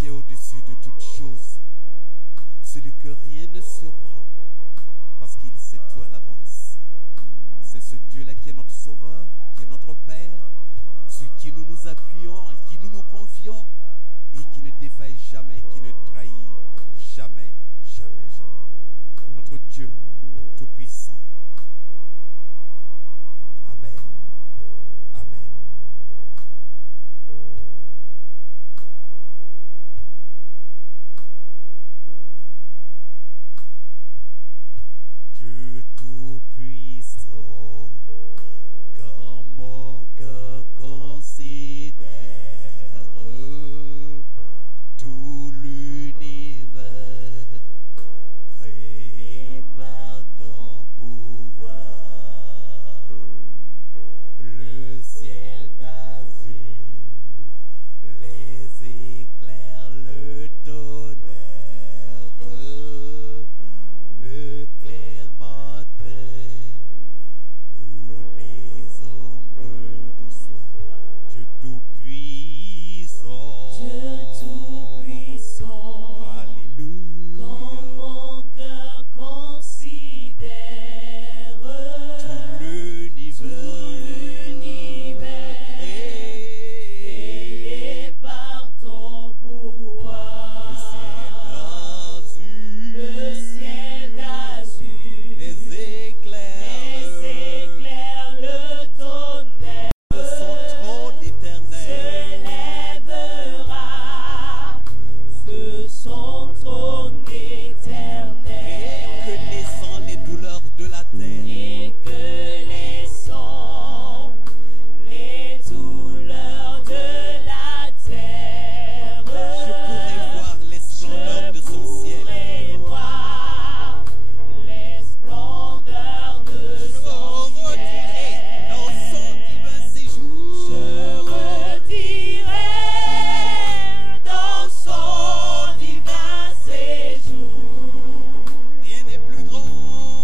qui est au-dessus de toutes choses, celui que rien ne surprend, parce qu'il sait tout à l'avance. C'est ce Dieu-là qui est notre Sauveur, qui est notre Père, sur qui nous nous appuyons, en qui nous nous confions, et qui ne défaille jamais, qui ne trahit jamais, jamais, jamais. Notre Dieu tout-puissant. Amen. Amen. Dieu tout-puissant, quand mon cœur considère tout l'univers créé par ton pouvoir, le ciel d'azur, les éclairs, le tonnerre, le clair matin ou les ombres du soir. Dieu tout-puissant, Dieu tout-puissant, alléluia, quand mon cœur considère tout l'univers créé par ton pouvoir, le ciel d'azur, les éclairs, le tonnerre de son trône éternel, se lèvera de son trône éternel, connaissant les douleurs de la terre. et que les sons, les douleurs de la terre, Je pourrais voir les splendeurs de son ciel. pourrai voir les splendeurs de Je son redirai dans son divin séjour. Je redirai dans son divin séjour. Rien n'est plus grand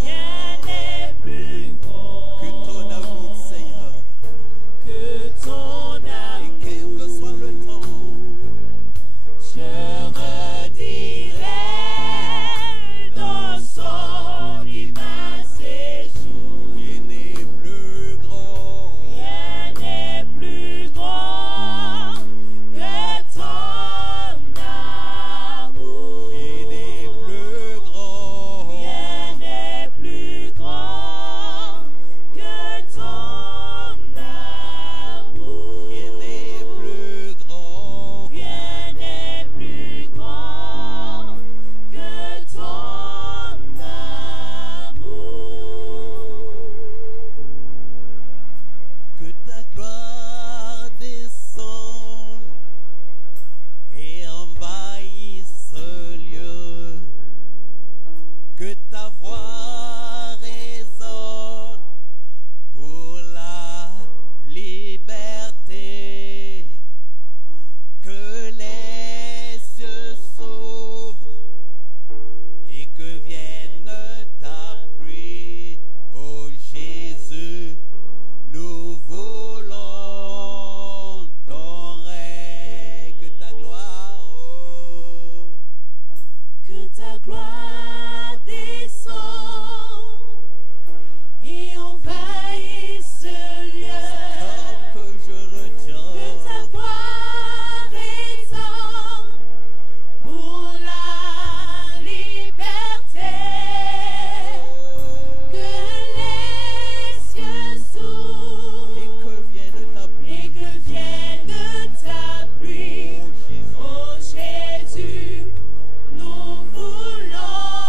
Rien n'est plus grand que ton amour, Seigneur. que ton Et amour. quel que soit le temps, Je redirai dans son divin séjour. rien n'est plus grand Rien n'est plus grand que ton amour. rien n'est plus grand Rien n'est plus grand que ton amour. rien n'est plus grand Rien n'est plus grand que ton amour. que ta gloire descende et envahisse ce lieu, que ta voix résonne pour la liberté, que les cieux s'ouvrent et que vienne ta pluie, ô Jésus. Nous voulons ton règne, que ta gloire, oh, Que ta gloire descende et envahisse ce lieu. que je retiens. Que ta gloire résonne pour la liberté. Que les cieux s'ouvrent Et que vienne ta et pluie, que vienne ta pluie. oh Jésus. Oh Jésus, nous voulons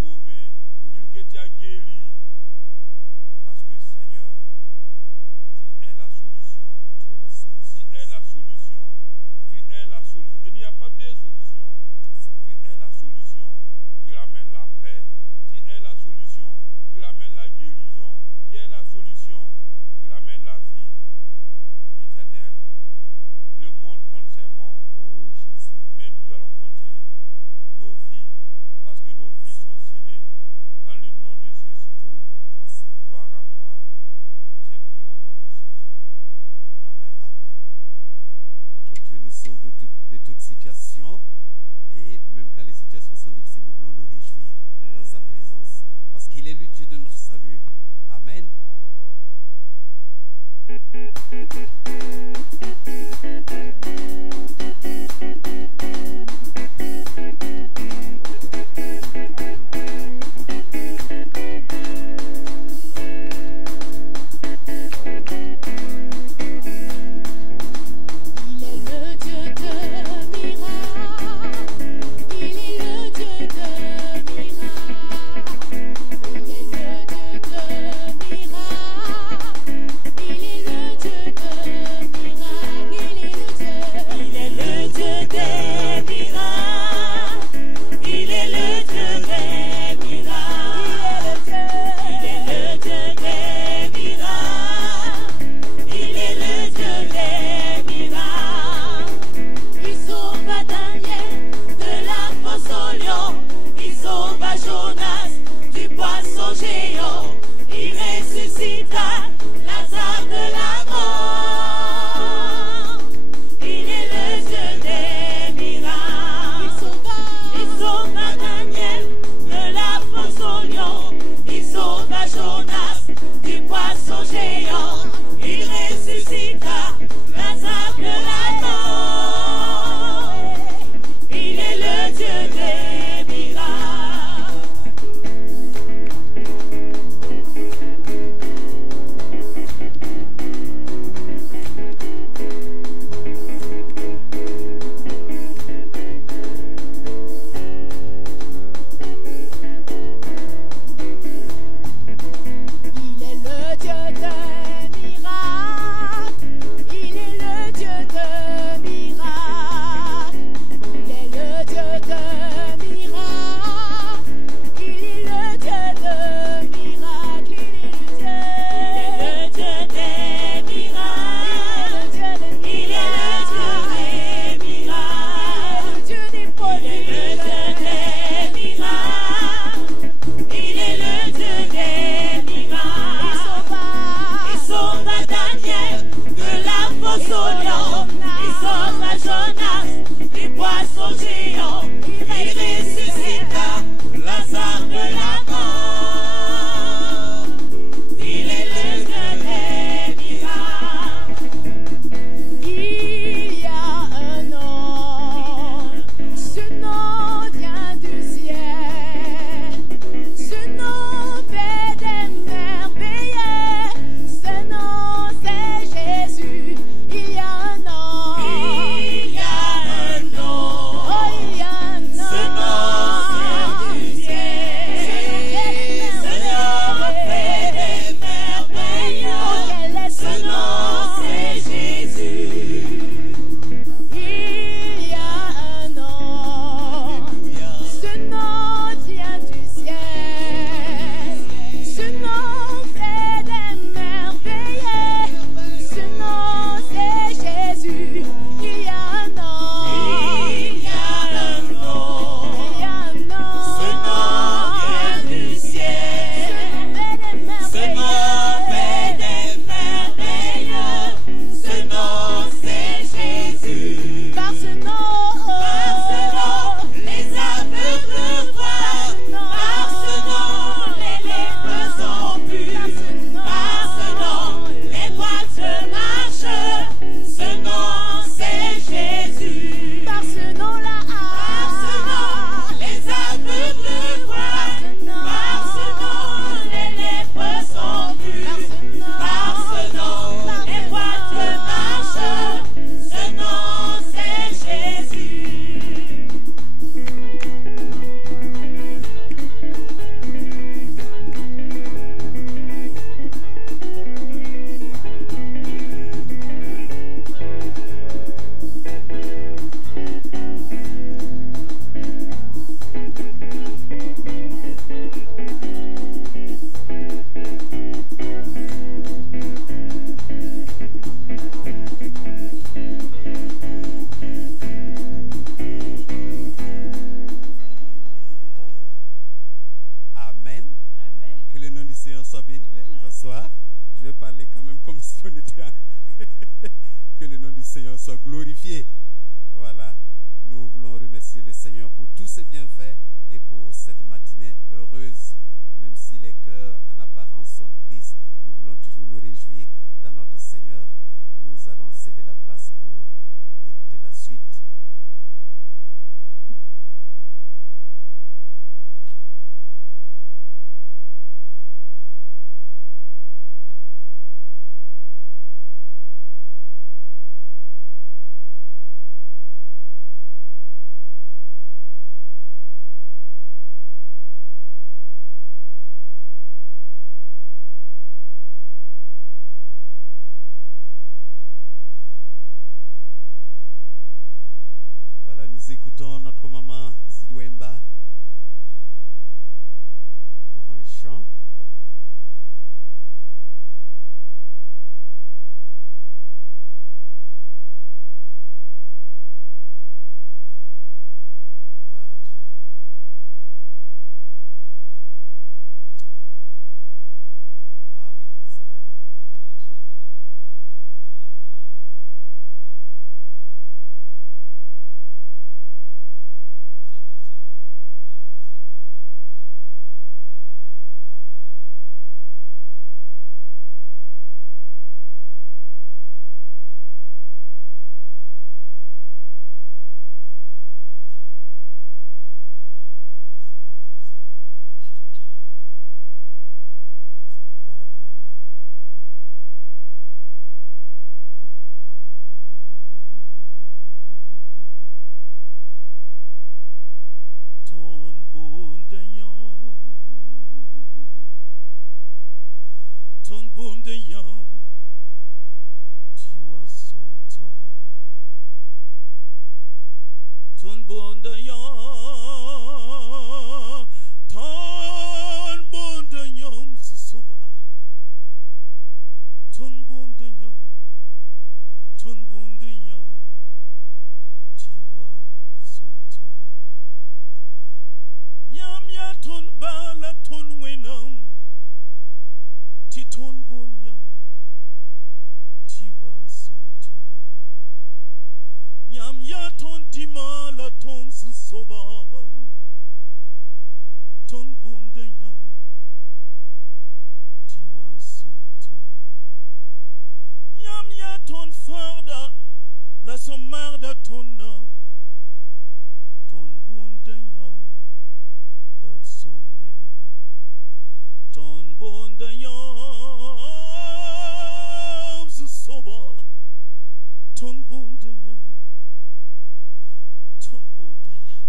sauvé, il que t'a guéri. Parce que Seigneur, tu es la solution. Tu es la solution. Tu es la solution. Tu es la solution. Il n'y a pas deux solutions. C'est vrai. Tu es la solution qui ramène la paix. Tu es la solution qui ramène la guérison. Tu es la solution qui ramène la vie. Éternel, le monde compte ses morts, Oh Jésus. mais nous allons compter nos vies parce que nos vies C'est sont vrai. scellées dans le nom de Jésus. Tournez vers toi, Seigneur. Gloire à toi. J'ai prié au nom de Jésus. Amen. Amen. Notre Dieu nous sauve de toute situation. Et même quand les situations sont difficiles, nous voulons nous réjouir dans sa présence. Parce qu'il est le Dieu de notre salut. Amen. Il est le Dieu de miracles, il est le Dieu de miracles, il est le Dieu de miracles, il est le Dieu de miracles. ces bienfaits et pour cette matinée heureuse. Même si les cœurs en apparence sont tristes, nous voulons toujours nous réjouir dans notre Seigneur. Nous allons céder la place pour écouter la suite. Voilà, nous écoutons notre maman Zidouemba pour un chant. Gloire à Dieu. Ah oui, c'est vrai. Ton bon de yam, tu as son temps. Ton bon de yam, ton bon de yam, soba. Ton bon de yam, ton bon de yam, tu as son temps. Yam ya ton bala ton wenam. Ti ton bon yam, ti wan son ton. Yam ya ton dima la ton soba. Ton bon de yam, ti wan son ton. Yam ya ton farda la son marda ton na. Ton bon de yam, dat son re. Ton bon de yam, soba. Ton bon de yam, ton bon de yam,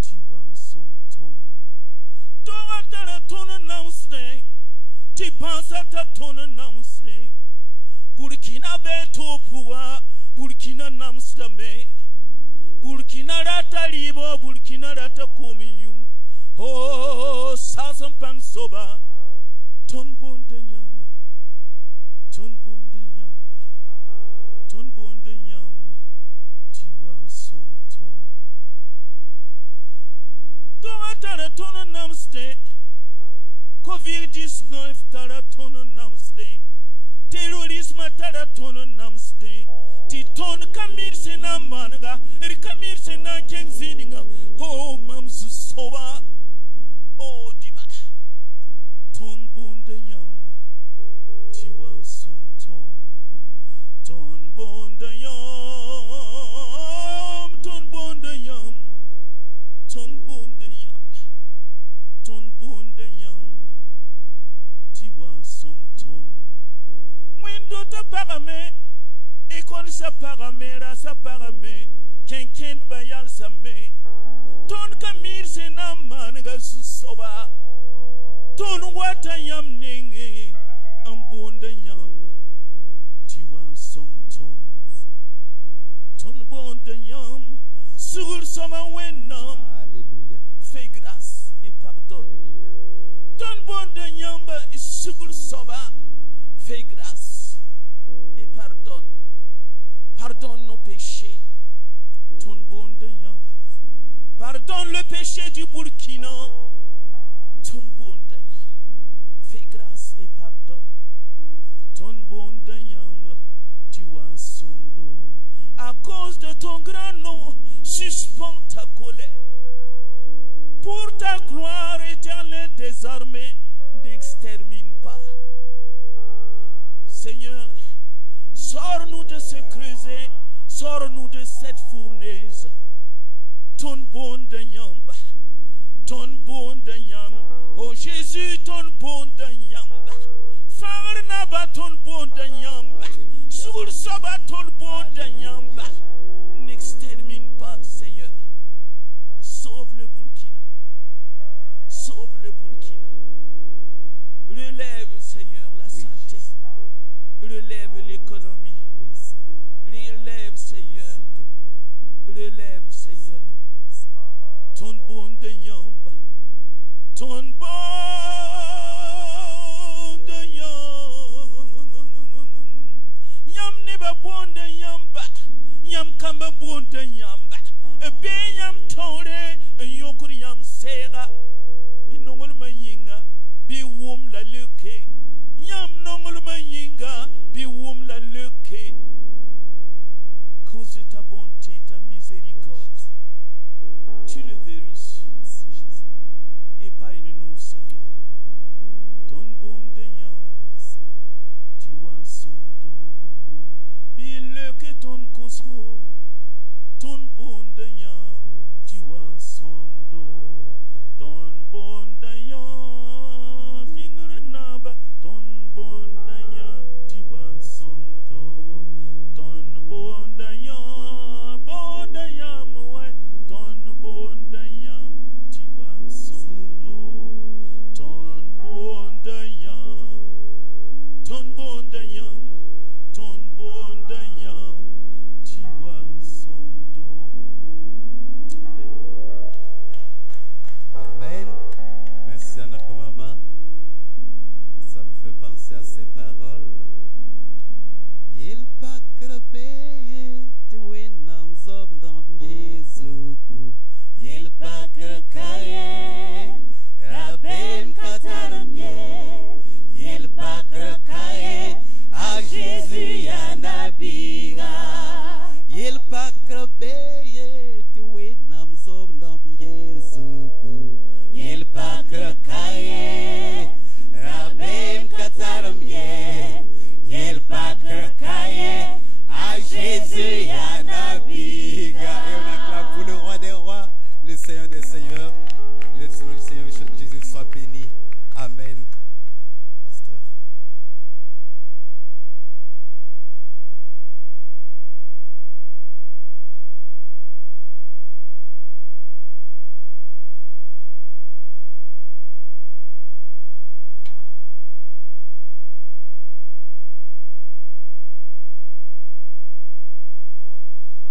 tu wan son ton. Tora tara ton namsne, ti bansa ta ton namsne. Burkina beto puwa, Burkina namsda me. Burkina rata libo, Burkina rata komiyum. Oh, sasam pang soba, ton bon de yam, ton bon de yam, ton bon de yam, tu as son ton. Ton tara ton namste, COVID-19 tara ton namste, terrorisme tara ton namste, ti ton kamir sena managa, kamir sena kengzininga, oh mamsu soba. Oh Dima, ton bon de yam, tu as son ton. Ton bon de yam, ton bon de yam, ton bon de yam, ton bon de yam, tu as son ton. Window ta parame, école sa parame, sa parame, kenken bayal sa me. Ton kamir se na managa soba. Ton wata yam nenge, ambonda yam, tu as son ton. Ton bonda yam, sur sama wenam. Alléluia. Fais grâce et pardonne. Alléluia. Ton bonda yam, sur sama, fais grâce et pardonne. Pardonne nos péchés. Ton bonda yam. Pardonne le péché du Burkina. Ton bon dayam, fais grâce et pardonne. Ton bon dayam, tu as son dos. À cause de ton grand nom, suspends ta colère. les armées n'exterminent pas. Seigneur, sors-nous de ce creuset, sors-nous de cette fournaise. Ton bon de yamba, ton bon de yamba. Oh Jésus, ton bon de yamba. Farnaba ton bon de yamba. Soul Saba ton bon de yamba. N'extermine pas, Seigneur. Sauve le Burkina. Sauve le Burkina. Relève, Seigneur, la santé. Jésus. Relève l'économie. Oui, Seigneur. Relève, Seigneur. S'il te plaît. Relève, Seigneur. S'il te plaît, Seigneur. Ton bon de yamba. Ton bon de yamba. Yam neba bon de yamba. Yam kamba bon de yamba. Be yam tore. Yokur yam sega. Inongol mayinga. Bi wum la leke. Yam nongol mayinga. Bi wum la leke. Cause de ta bonté, ta miséricorde. Tu le virus. Merci, Jésus. Épargne-nous, Seigneur. Alléluia. Ton bon de yam. Oui, Seigneur. Tu vois son dos. Bile que ton cosco. Ton bon de yam. Tu vois son dos. Amen. Ton bon de yam. Fingre naba. Ton bon de yam. Tu vois son dos. Ton bon de yam. Bon de yam. Ouais. Ton bon de yam. Tu vois son dos. Ton bon de yam. Ton bon de yam. Ton bon de yam. Tu vois son dos. Amen. Merci à notre maman. Ça me fait penser à ces paroles. Il pas crever, tu es nam zob dans Jésus. Il pas crever, rabem kataramye. Il pas crever, à Jésus ya nabiga. Il pas crever, tu es nam zob dans Jésus. Il pas crever, rabem kataramye. Il pas crever, à Jésus ya nabiga. Et on acclame pour le roi des rois, le Seigneur des seigneurs. Le Seigneur Jésus soit béni. Amen. Pasteur. Bonjour à tous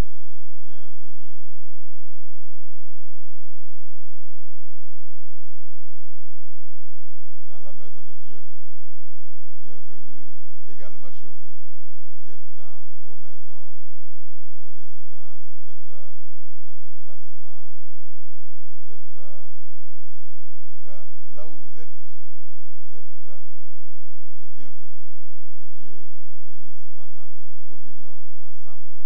et bienvenue dans la maison de Dieu. Bienvenue également chez vous qui êtes dans vos maisons, vos résidences, peut-être en déplacement, peut-être en tout cas là où vous êtes les bienvenus. Que Dieu nous bénisse pendant que nous communions ensemble.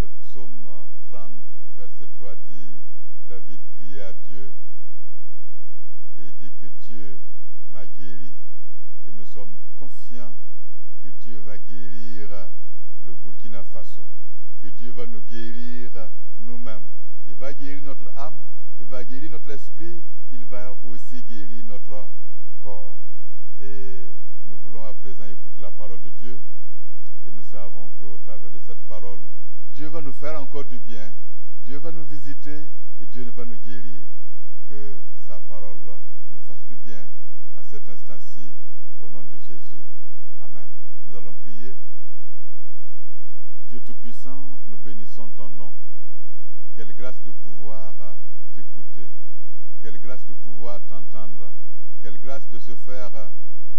Le psaume 30, verset 3 dit, David criait à Dieu et il dit que Dieu m'a guéri. Et nous sommes confiants que Dieu va guérir le Burkina Faso, que Dieu va nous guérir nous-mêmes. Il va guérir notre âme, il va guérir notre esprit, il va aussi guérir notre corps. Et nous voulons à présent écouter la parole de Dieu. Et nous savons qu'au travers de cette parole, Dieu va nous faire encore du bien, Dieu va nous visiter et Dieu va nous guérir. Que sa parole nous fasse du bien à cet instant-ci, au nom de Jésus. Amen. Nous allons prier. Dieu Tout-Puissant, nous bénissons ton nom. Quelle grâce de pouvoir t'écouter. Quelle grâce de pouvoir t'entendre. Quelle grâce de se faire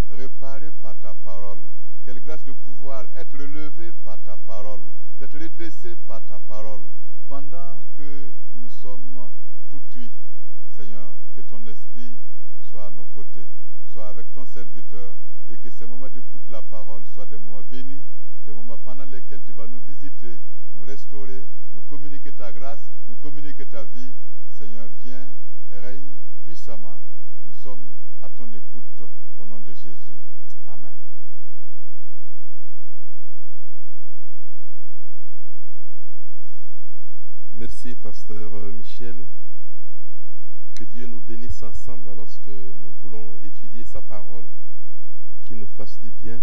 réparer par ta parole. Quelle grâce de pouvoir être relevé par ta parole, d'être redressé par ta parole. Pendant que nous sommes tout cuits, Seigneur, que ton esprit soit à nos côtés, soit avec ton serviteur, et que ces moments d'écoute de la parole soient des moments bénis, des moments pendant lesquels tu vas nous visiter, nous restaurer, nous communiquer ta grâce, nous communiquer ta vie. Seigneur, viens Règne puissamment. Nous sommes à ton écoute au nom de Jésus. Amen. Merci, pasteur Michel. Que Dieu nous bénisse ensemble lorsque nous voulons étudier sa parole, qu'il nous fasse du bien.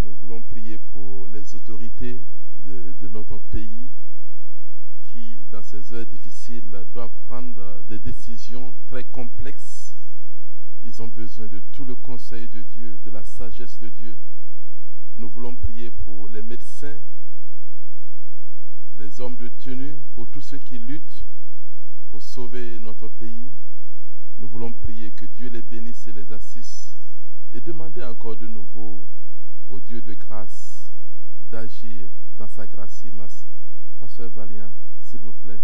Nous voulons prier pour les autorités de notre pays qui, dans ces heures difficiles, doivent prendre des décisions très complexes. Ils ont besoin de tout le conseil de Dieu, de la sagesse de Dieu. Nous voulons prier pour les médecins, les hommes de tenue, pour tous ceux qui luttent pour sauver notre pays. Nous voulons prier que Dieu les bénisse et les assiste et demander encore de nouveau au Dieu de grâce d'agir dans sa grâce immense. Pasteur Valien, s'il vous plaît,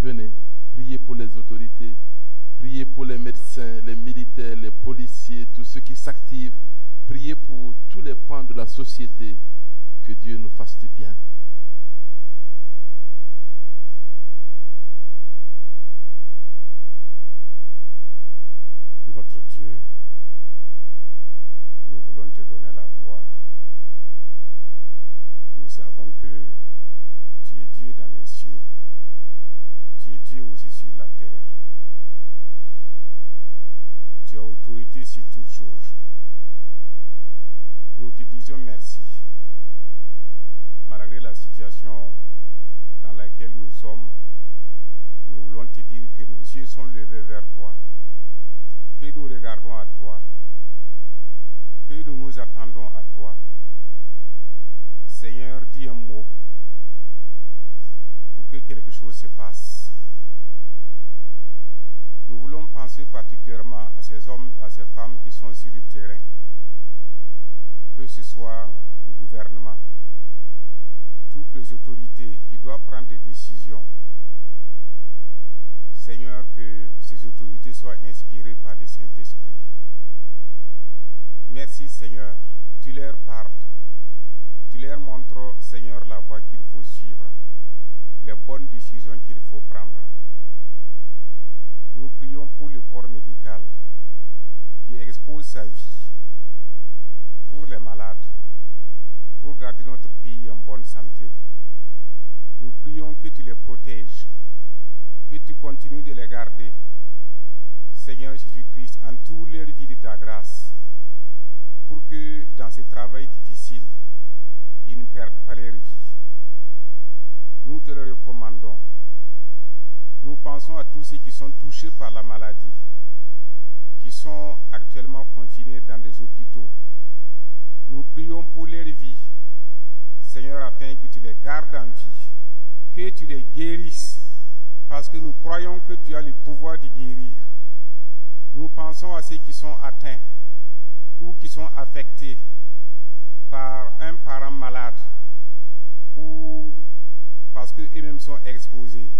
venez, priez pour les autorités, priez pour les médecins, les militaires, les policiers, tous ceux qui s'activent. Priez pour tous les pans de la société, que Dieu nous fasse du bien. Notre Dieu, nous voulons te donner la gloire. Nous savons que tu es Dieu dans les cieux. Tu es Dieu aussi sur la terre. Tu as autorité sur toutes choses. Nous te disons merci. Malgré la situation dans laquelle nous sommes, nous voulons te dire que nos yeux sont levés vers toi. Que nous regardons à toi, que nous nous attendons à toi. Seigneur, dis un mot pour que quelque chose se passe. Nous voulons penser particulièrement à ces hommes et à ces femmes qui sont sur le terrain, que ce soit le gouvernement, toutes les autorités qui doivent prendre des décisions. Seigneur, que ces autorités soient inspirées par le Saint-Esprit. Merci, Seigneur. Tu leur parles. Tu leur montres, Seigneur, la voie qu'il faut suivre, les bonnes décisions qu'il faut prendre. Nous prions pour le corps médical qui expose sa vie pour les malades, pour garder notre pays en bonne santé. Nous prions que tu les protèges, que tu continues de les garder, Seigneur Jésus-Christ, en toute leur vie de ta grâce, pour que dans ce travail difficile, ils ne perdent pas leur vie. Nous te le recommandons. Nous pensons à tous ceux qui sont touchés par la maladie, qui sont actuellement confinés dans des hôpitaux. Nous prions pour leur vie, Seigneur, afin que tu les gardes en vie, que tu les guérisses, parce que nous croyons que tu as le pouvoir de guérir. Nous pensons à ceux qui sont atteints ou qui sont affectés par un parent malade ou parce qu'eux-mêmes sont exposés.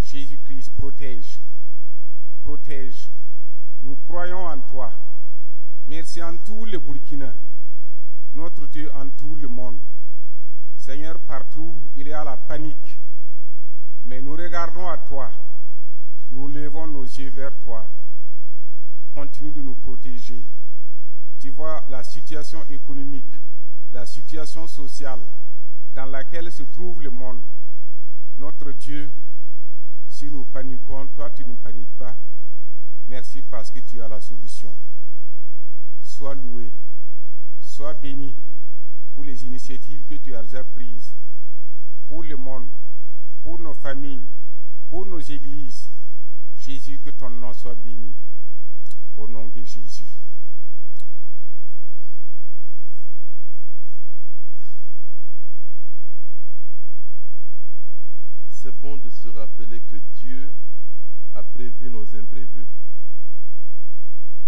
Jésus-Christ, protège, protège. Nous croyons en toi. Merci en tout le Burkina, notre Dieu en tout le monde. Seigneur, partout, il y a la panique. Mais nous regardons à toi, nous levons nos yeux vers toi. Continue de nous protéger. Tu vois la situation économique, la situation sociale dans laquelle se trouve le monde. Notre Dieu, si nous paniquons, toi tu ne paniques pas. Merci parce que tu as la solution. Sois loué, sois béni pour les initiatives que tu as déjà prises, pour le monde, pour nos familles, pour nos églises. Jésus, que ton nom soit béni. Au nom de Jésus. C'est bon de se rappeler que Dieu a prévu nos imprévus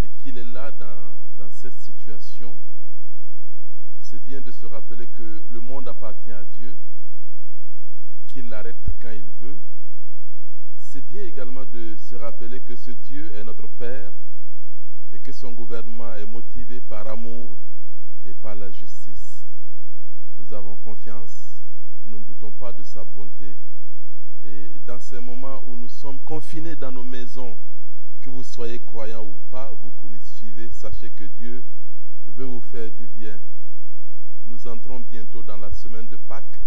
et qu'il est là dans cette situation. C'est bien de se rappeler que le monde appartient à Dieu, qu'il l'arrête quand il veut. C'est bien également de se rappeler que ce Dieu est notre Père et que son gouvernement est motivé par amour et par la justice. Nous avons confiance, nous ne doutons pas de sa bonté. Et dans dans ces moments où nous sommes confinés dans nos maisons, que vous soyez croyants ou pas, vous qui nous suivez, sachez que Dieu veut vous faire du bien. Nous entrons bientôt dans la semaine de Pâques.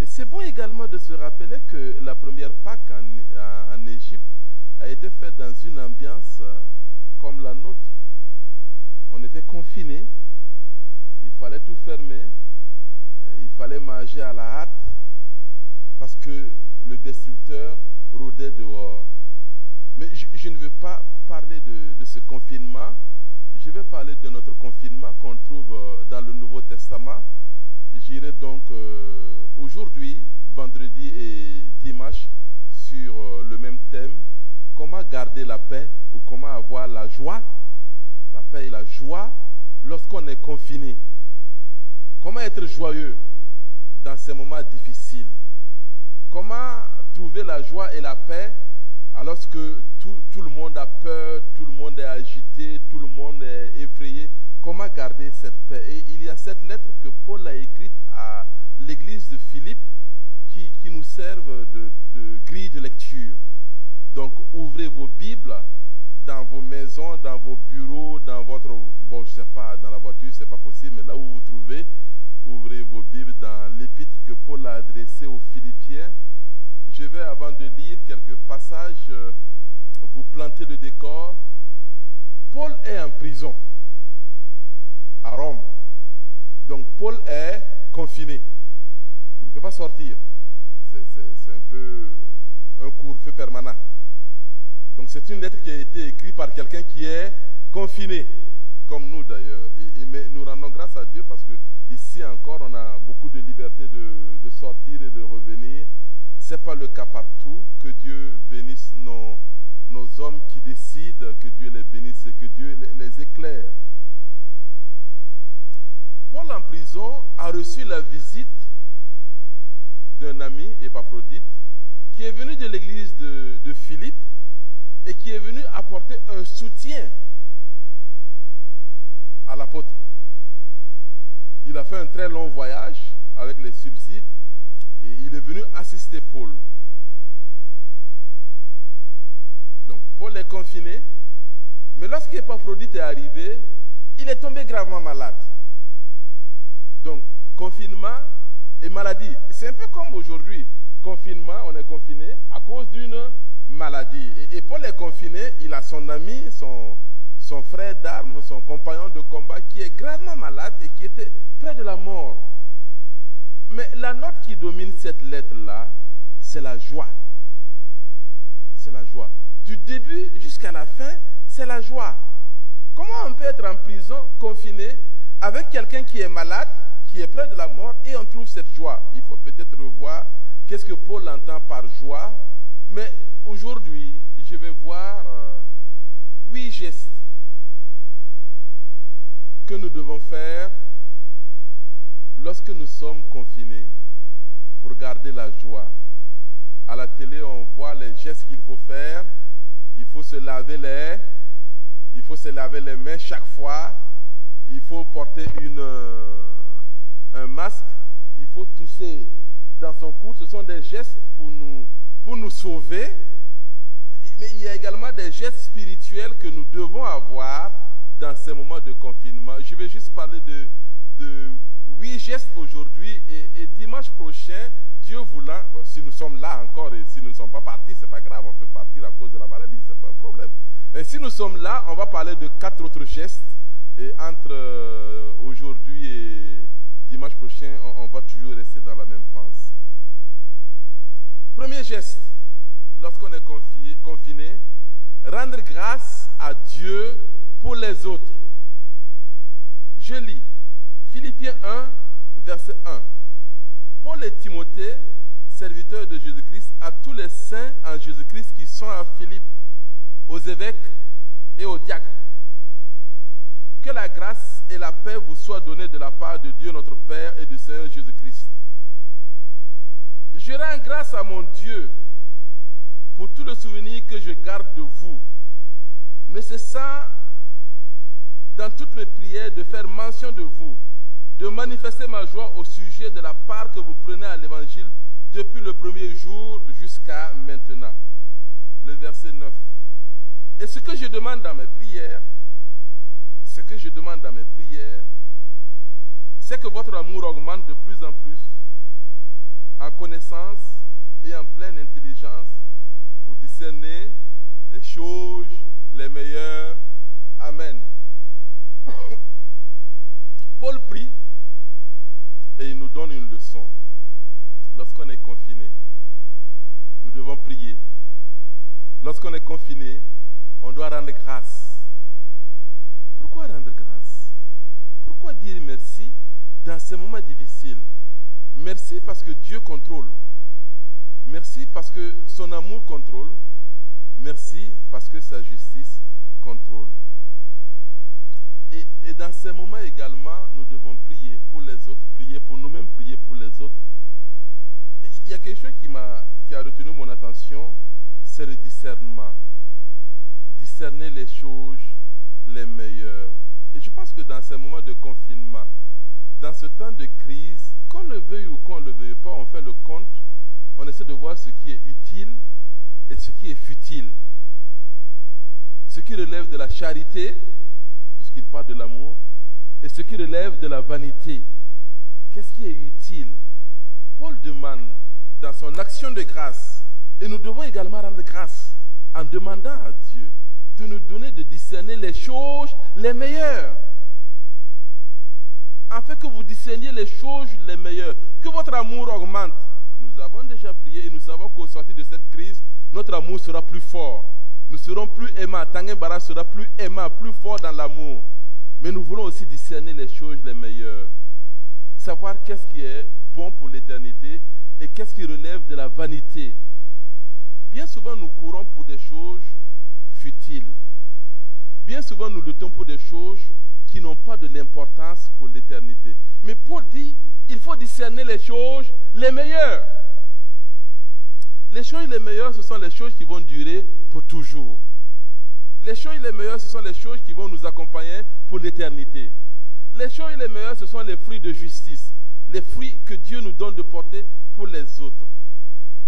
Et c'est bon également de se rappeler que la première Pâques en Égypte a été faite dans une ambiance comme la nôtre. On était confinés, il fallait tout fermer, il fallait manger à la hâte parce que le destructeur rôdait dehors. Mais je ne veux pas parler de ce confinement, je vais parler de notre confinement qu'on trouve dans le Nouveau Testament. J'irai donc aujourd'hui, vendredi et dimanche, sur le même thème, comment garder la paix ou comment avoir la joie, la paix et la joie lorsqu'on est confiné. Comment être joyeux dans ces moments difficiles. Comment trouver la joie et la paix alors que tout le monde a peur, tout le monde est agité, tout le monde est effrayé. Comment garder cette paix? Et il y a cette lettre que Paul a écrite à l'église de Philippe qui nous servent de grille de lecture. Donc ouvrez vos Bibles dans vos maisons, dans vos bureaux, dans votre... Bon, je ne sais pas, dans la voiture, ce n'est pas possible, mais là où vous vous trouvez, ouvrez vos Bibles dans l'épître que Paul a adressée aux Philippiens. Je vais, avant de lire quelques passages, vous planter le décor. Paul est en prison à Rome. Donc Paul est confiné. Il ne peut pas sortir. C'est un peu un couvre-feu permanent. Donc c'est une lettre qui a été écrite par quelqu'un qui est confiné, comme nous d'ailleurs. Mais nous rendons grâce à Dieu parce que ici encore on a beaucoup de liberté de sortir et de revenir. Ce n'est pas le cas partout. Que Dieu bénisse nos hommes qui décident, que Dieu les bénisse et que Dieu les éclaire. Paul en prison a reçu la visite d'un ami, Épaphrodite, qui est venu de l'église de Philippe et qui est venu apporter un soutien à l'apôtre. Il a fait un très long voyage avec les subsides et il est venu assister Paul. Donc Paul est confiné, mais lorsqu'Épaphrodite est arrivé, il est tombé gravement malade. Donc confinement et maladie, c'est un peu comme aujourd'hui. Confinement, on est confiné à cause d'une maladie. Et Paul est confiné, il a son ami, son frère d'armes, son compagnon de combat qui est gravement malade et qui était près de la mort. Mais la note qui domine cette lettre-là, c'est la joie. C'est la joie. Du début jusqu'à la fin, c'est la joie. Comment on peut être en prison, confiné, avec quelqu'un qui est malade, qui est près de la mort, et on trouve cette joie? Il faut peut-être revoir qu'est-ce que Paul entend par joie. Mais aujourd'hui, je vais voir 8 gestes que nous devons faire lorsque nous sommes confinés pour garder la joie. À la télé, on voit les gestes qu'il faut faire. Il faut se laver les mains chaque fois. Il faut porter un masque. Il faut tousser dans son cou. Ce sont des gestes pour nous sauver. Mais il y a également des gestes spirituels que nous devons avoir dans ces moments de confinement. Je vais juste parler de 8 gestes aujourd'hui et dimanche prochain, Dieu voulant, bon, si nous sommes là encore et si nous ne sommes pas partis, c'est pas grave, on peut partir à cause de la maladie, c'est pas un problème. Et si nous sommes là, on va parler de 4 autres gestes et entre aujourd'hui et dimanche prochain, on va toujours rester dans la même pensée. Premier geste, lorsqu'on est confiné, rendre grâce à Dieu pour les autres. Je lis Philippiens 1, verset 1. Paul et Timothée, serviteurs de Jésus-Christ, à tous les saints en Jésus-Christ qui sont à Philippe, aux évêques et aux diacres. Que la grâce et la paix vous soient données de la part de Dieu notre Père et du Seigneur Jésus-Christ. Je rends grâce à mon Dieu pour tout le souvenir que je garde de vous, ne cessant dans toutes mes prières de faire mention de vous, de manifester ma joie au sujet de la part que vous prenez à l'évangile depuis le premier jour jusqu'à maintenant. Le verset 9. Et ce que je demande dans mes prières, c'est que votre amour augmente de plus en plus en connaissance et en pleine intelligence pour discerner les choses les meilleures. Amen. Paul prie et il nous donne une leçon. Lorsqu'on est confiné, nous devons prier. Lorsqu'on est confiné, on doit rendre grâce. Pourquoi rendre grâce? Pourquoi dire merci dans ces moments difficiles? Merci parce que Dieu contrôle. Merci parce que son amour contrôle. Merci parce que sa justice contrôle. Et dans ces moments également, nous devons prier pour les autres, prier pour nous-mêmes, prier pour les autres. Et il y a quelque chose qui a retenu mon attention, c'est le discernement. Discerner les choses les meilleures. Et je pense que dans ces moments de confinement, dans ce temps de crise, qu'on le veuille ou qu'on ne le veuille pas, on fait le compte, on essaie de voir ce qui est utile et ce qui est futile. Ce qui relève de la charité, puisqu'il parle de l'amour, et ce qui relève de la vanité. Qu'est-ce qui est utile? Paul demande dans son action de grâce, et nous devons également rendre grâce en demandant à Dieu de nous donner de discerner les choses les meilleures. Afin que vous discerniez les choses les meilleures, que votre amour augmente. Nous avons déjà prié et nous savons qu'au sortir de cette crise, notre amour sera plus fort. Nous serons plus aimants. Tanguy Bara sera plus aimant, plus fort dans l'amour. Mais nous voulons aussi discerner les choses les meilleures. Savoir qu'est-ce qui est bon pour l'éternité et qu'est-ce qui relève de la vanité. Bien souvent, nous courons pour des choses futiles. Bien souvent, nous luttons pour des choses qui n'ont pas de l'importance pour l'éternité. Mais Paul dit, il faut discerner les choses les meilleures. Les choses les meilleures, ce sont les choses qui vont durer pour toujours. Les choses les meilleures, ce sont les choses qui vont nous accompagner pour l'éternité. Les choses les meilleures, ce sont les fruits de justice, les fruits que Dieu nous donne de porter pour les autres.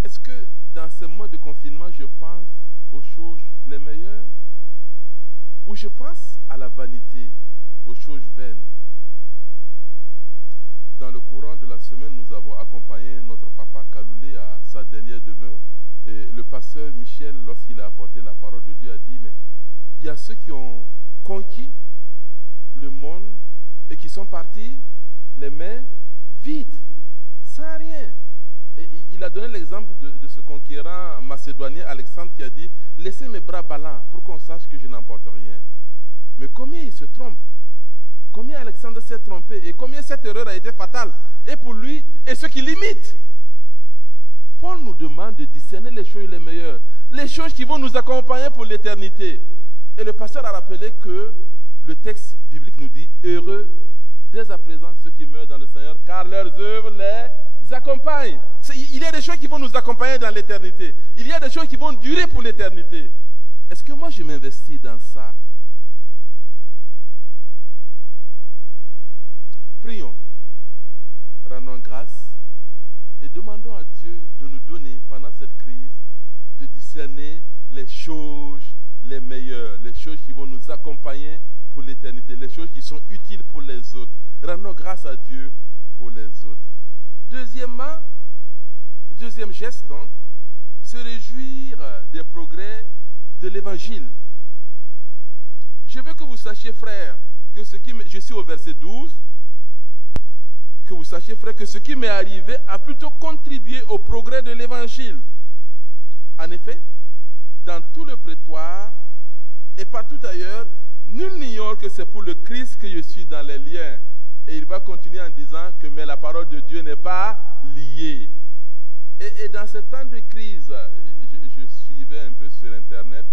Est-ce que dans ce mode de confinement, je pense aux choses les meilleures ou je pense à la vanité, aux choses vaines? Dans le courant de la semaine, nous avons accompagné notre papa Kaloulé à sa dernière demeure. Et le pasteur Michel, lorsqu'il a apporté la parole de Dieu, a dit, mais il y a ceux qui ont conquis le monde et qui sont partis les mains vides, sans rien. Et il a donné l'exemple de ce conquérant macédonien, Alexandre, qui a dit, laissez mes bras ballants pour qu'on sache que je n'emporte rien. Mais combien il se trompe? Combien Alexandre s'est trompé et combien cette erreur a été fatale, et pour lui et ceux qui l'imitent. Paul nous demande de discerner les choses les meilleures, les choses qui vont nous accompagner pour l'éternité. Et le pasteur a rappelé que le texte biblique nous dit, heureux dès à présent ceux qui meurent dans le Seigneur, car leurs œuvres les accompagnent. Il y a des choses qui vont nous accompagner dans l'éternité. Il y a des choses qui vont durer pour l'éternité. Est-ce que moi je m'investis dans ça? Prions, rendons grâce et demandons à Dieu de nous donner pendant cette crise de discerner les choses les meilleures, les choses qui vont nous accompagner pour l'éternité, les choses qui sont utiles pour les autres. Rendons grâce à Dieu pour les autres. Deuxièmement, deuxième geste donc, se réjouir des progrès de l'évangile. Je veux que vous sachiez, frères, que je suis au verset 12, que vous sachiez, frère, que ce qui m'est arrivé a plutôt contribué au progrès de l'évangile. En effet, dans tout le prétoire et partout ailleurs, nul n'ignore que c'est pour le Christ que je suis dans les liens. Et il va continuer en disant que mais la parole de Dieu n'est pas liée. Et dans ce temps de crise, je suivais un peu sur Internet,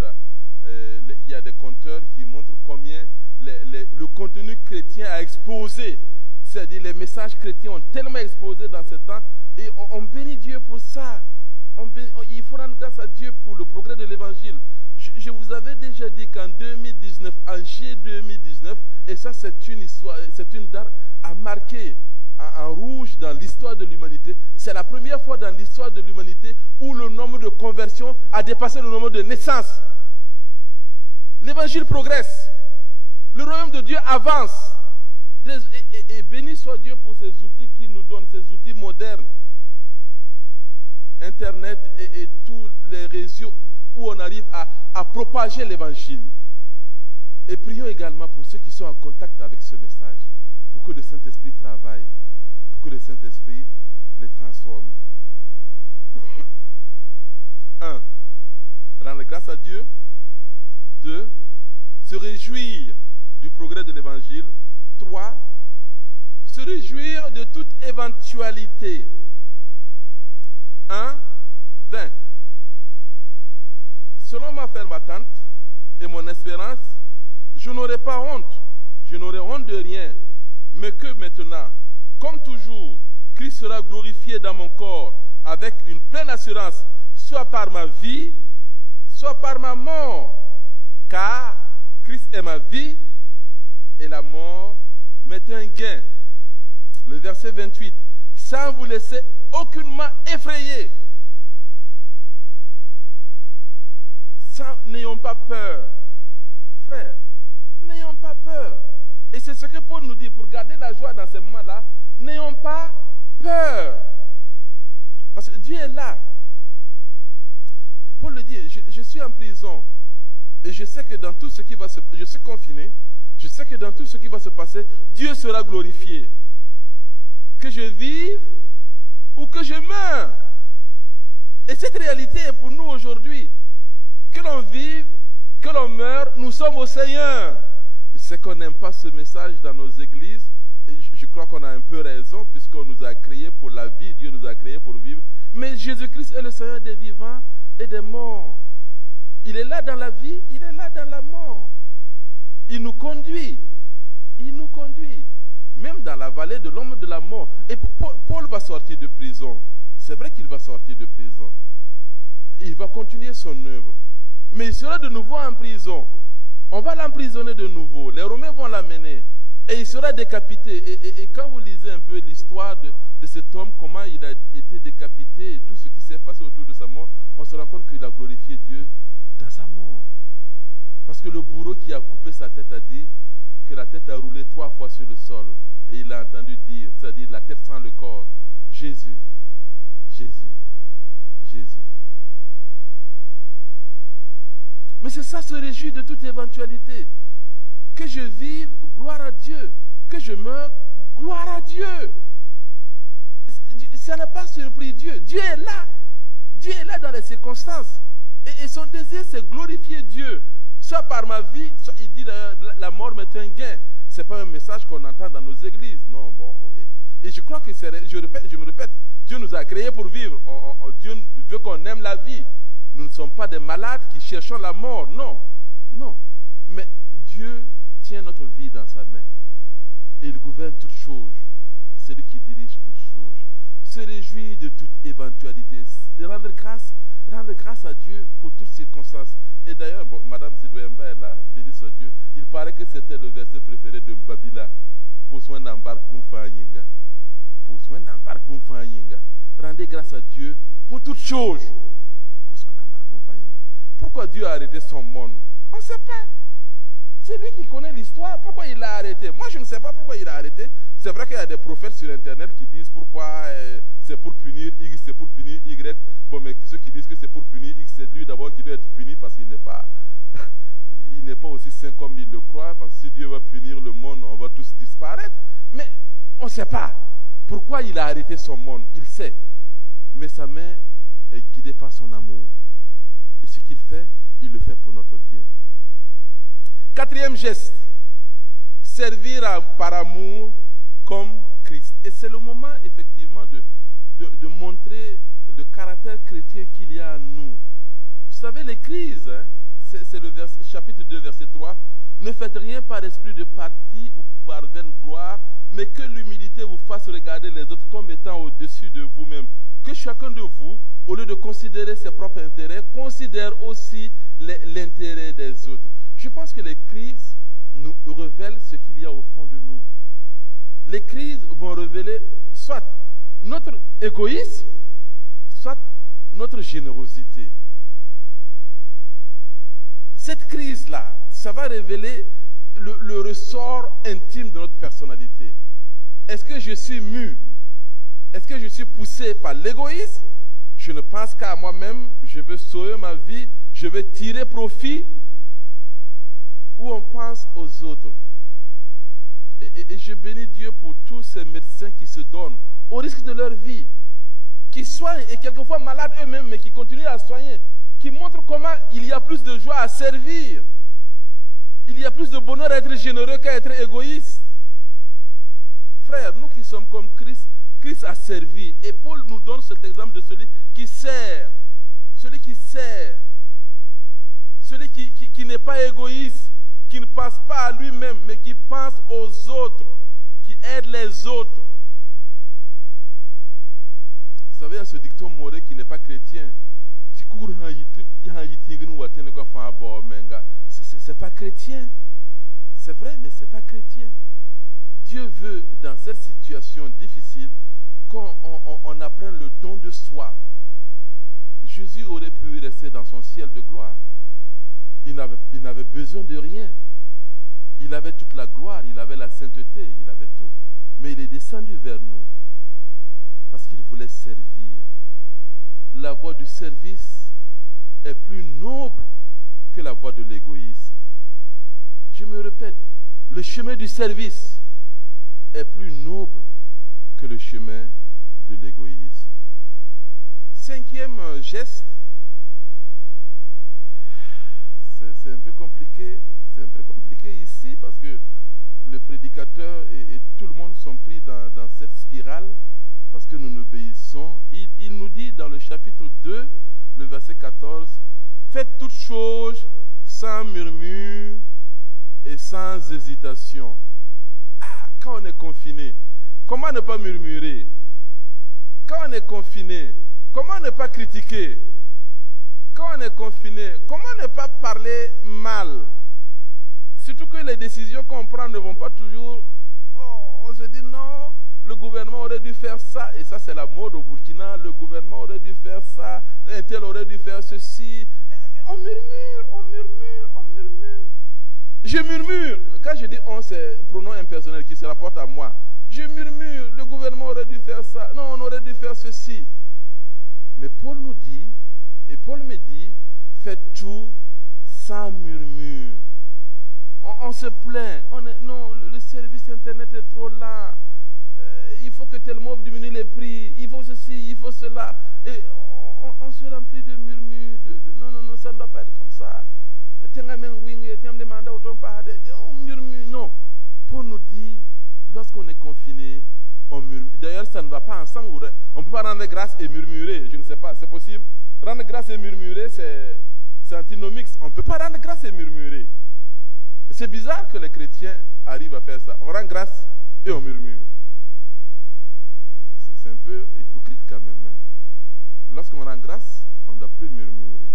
il y a des compteurs qui montrent combien le contenu chrétien a explosé. C'est-à-dire les messages chrétiens ont tellement explosé dans ce temps et on bénit Dieu pour ça. Il faut rendre grâce à Dieu pour le progrès de l'évangile. Je vous avais déjà dit qu'en 2019, en juillet 2019, et ça c'est une histoire, c'est une date à marquer en rouge dans l'histoire de l'humanité. C'est la première fois dans l'histoire de l'humanité où le nombre de conversions a dépassé le nombre de naissances. L'évangile progresse. Le royaume de Dieu avance. Et béni soit Dieu pour ces outils qu'il nous donne, ces outils modernes. Internet et tous les réseaux où on arrive à propager l'évangile. Et prions également pour ceux qui sont en contact avec ce message, pour que le Saint-Esprit travaille, pour que le Saint-Esprit les transforme. 1. Rendre grâce à Dieu. 2. Se réjouir du progrès de l'évangile. 3. Se réjouir de toute éventualité. 1. 20. Selon ma ferme attente et mon espérance, je n'aurai pas honte, je n'aurai honte de rien, mais que maintenant, comme toujours, Christ sera glorifié dans mon corps avec une pleine assurance, soit par ma vie, soit par ma mort, car Christ est ma vie et la mort m'est un gain. Le verset 28, sans vous laisser aucunement effrayer. N'ayons pas peur. Frère, n'ayons pas peur. Et c'est ce que Paul nous dit, pour garder la joie dans ces moments-là, n'ayons pas peur. Parce que Dieu est là. Et Paul le dit, je suis en prison. Et je sais que dans tout ce qui va se passer, je suis confiné, je sais que dans tout ce qui va se passer, Dieu sera glorifié. Que je vive ou que je meure. Et cette réalité est pour nous aujourd'hui. Que l'on vive, que l'on meure, nous sommes au Seigneur. C'est qu'on n'aime pas ce message dans nos églises. Et je crois qu'on a un peu raison, puisqu'on nous a créés pour la vie, Dieu nous a créés pour vivre. Mais Jésus-Christ est le Seigneur des vivants et des morts. Il est là dans la vie, il est là dans la mort. Il nous conduit. Il nous conduit. Même dans la vallée de l'ombre de la mort. Et Paul va sortir de prison. C'est vrai qu'il va sortir de prison. Il va continuer son œuvre. Mais il sera de nouveau en prison. On va l'emprisonner de nouveau. Les Romains vont l'amener. Et il sera décapité. Et quand vous lisez un peu l'histoire de cet homme, comment il a été décapité, et tout ce qui s'est passé autour de sa mort, on se rend compte qu'il a glorifié Dieu dans sa mort. Parce que le bourreau qui a coupé sa tête a dit que la tête a roulé 3 fois sur le sol. Et il a entendu dire, c'est-à-dire la tête sans le corps, Jésus, Jésus, Jésus. Mais c'est ça, se réjouir de toute éventualité. Que je vive, gloire à Dieu. Que je meure, gloire à Dieu. Ça n'a pas surpris Dieu. Dieu est là. Dieu est là dans les circonstances. Et son désir, c'est glorifier Dieu. Soit par ma vie, soit il dit la mort m'est un gain. Ce n'est pas un message qu'on entend dans nos églises. Non, bon. Et je crois que je me répète, Dieu nous a créés pour vivre. Dieu veut qu'on aime la vie. Nous ne sommes pas des malades qui cherchons la mort. Non, non. Mais Dieu tient notre vie dans sa main. Et il gouverne toutes choses. C'est lui qui dirige toutes choses. Se réjouir de toute éventualité. Rendre grâce à Dieu pour toutes circonstances. Et d'ailleurs, bon, Madame Zidouemba est là, béni soit Dieu. Il paraît que c'était le verset préféré de Mbabila. Rendez grâce à Dieu pour toutes choses. Pourquoi Dieu a arrêté son monde? On ne sait pas. C'est lui qui connaît l'histoire. Pourquoi il l'a arrêté? Moi, je ne sais pas pourquoi il l'a arrêté. C'est vrai qu'il y a des prophètes sur Internet qui disent pourquoi c'est pour punir X, c'est pour punir Y. Bon, mais ceux qui disent que c'est pour punir X, c'est lui d'abord qui doit être puni parce qu'il n'est pas, il n'est pas aussi saint comme il le croit. Parce que si Dieu va punir le monde, on va tous disparaître. Mais on ne sait pas pourquoi il a arrêté son monde. Il sait. Mais sa main est guidée par son amour. Et ce qu'il fait, il le fait pour notre bien. 4e geste, servir par amour comme Christ. Et c'est le moment effectivement de montrer le caractère chrétien qu'il y a en nous. Vous savez, les crises, hein, c'est le chapitre 2, verset 3. Ne faites rien par esprit de parti ou par vaine gloire, mais que l'humilité vous fasse regarder les autres comme étant au-dessus de vous-même. Que chacun de vous, au lieu de considérer ses propres intérêts, considère aussi l'intérêt des autres. Je pense que les crises nous révèlent ce qu'il y a au fond de nous. les crises vont révéler soit notre égoïsme, soit notre générosité. Cette crise-là, ça va révéler le ressort intime de notre personnalité. Est-ce que je suis mu? Est-ce que je suis poussé par l'égoïsme? Je ne pense qu'à moi-même, je veux sauver ma vie, je veux tirer profit, ou on pense aux autres? Et je bénis Dieu pour tous ces médecins qui se donnent au risque de leur vie, qui soignent et quelquefois malades eux-mêmes, mais qui continuent à soigner, qui montrent comment il y a plus de joie à servir. Il y a plus de bonheur à être généreux qu'à être égoïste. Frères, nous qui sommes comme Christ, Christ a servi. Et Paul nous donne cet exemple de celui qui sert. Celui qui sert. Celui qui n'est pas égoïste, qui ne pense pas à lui-même, mais qui pense aux autres, qui aide les autres. Vous savez, il y a ce dicton moré qui n'est pas chrétien. C'est pas chrétien. C'est vrai, mais c'est pas chrétien. Dieu veut, dans cette situation difficile, qu'on apprenne le don de soi. Jésus aurait pu rester dans son ciel de gloire. Il n'avait besoin de rien. Il avait toute la gloire, il avait la sainteté, il avait tout. Mais il est descendu vers nous parce qu'il voulait servir. La voie du service est plus noble que la voie de l'égoïsme. Je me répète, le chemin du service est plus noble que le chemin de l'égoïsme. Cinquième geste, c'est un peu compliqué. C'est un peu compliqué ici parce que le prédicateur et tout le monde sont pris dans cette spirale parce que nous obéissons. Il nous dit dans le chapitre 2, le verset 14, « Faites toutes choses sans murmure et sans hésitation. » Ah, quand on est confiné, comment ne pas murmurer? Quand on est confiné, comment ne pas critiquer? Quand on est confiné, comment ne pas parler mal? Surtout que les décisions qu'on prend ne vont pas toujours... Oh, on se dit non, le gouvernement aurait dû faire ça. Et ça, c'est la mode au Burkina. Le gouvernement aurait dû faire ça. Un tel aurait dû faire ceci. Mais on murmure, on murmure, on murmure. Je murmure. Quand je dis on, c'est pronom impersonnel qui se rapporte à moi. Je murmure. Le gouvernement aurait dû faire ça. Non, on aurait dû faire ceci. Mais Paul nous dit, et Paul me dit, faites tout sans murmure. On se plaint. Non, le service Internet est trop lent. Il faut que tel mot diminue les prix. Il faut ceci, il faut cela. Et on se remplit de murmures. Non, ça ne doit pas être comme ça. On murmure. Non. Paul nous dit, lorsqu'on est confiné, on murmure. D'ailleurs, ça ne va pas ensemble. On ne peut pas rendre grâce et murmurer. Je ne sais pas, c'est possible. Rendre grâce et murmurer, c'est antinomique. On ne peut pas rendre grâce et murmurer. C'est bizarre que les chrétiens arrivent à faire ça. On rend grâce et on murmure. C'est un peu hypocrite quand même. Hein? Lorsqu'on rend grâce, on ne doit plus murmurer.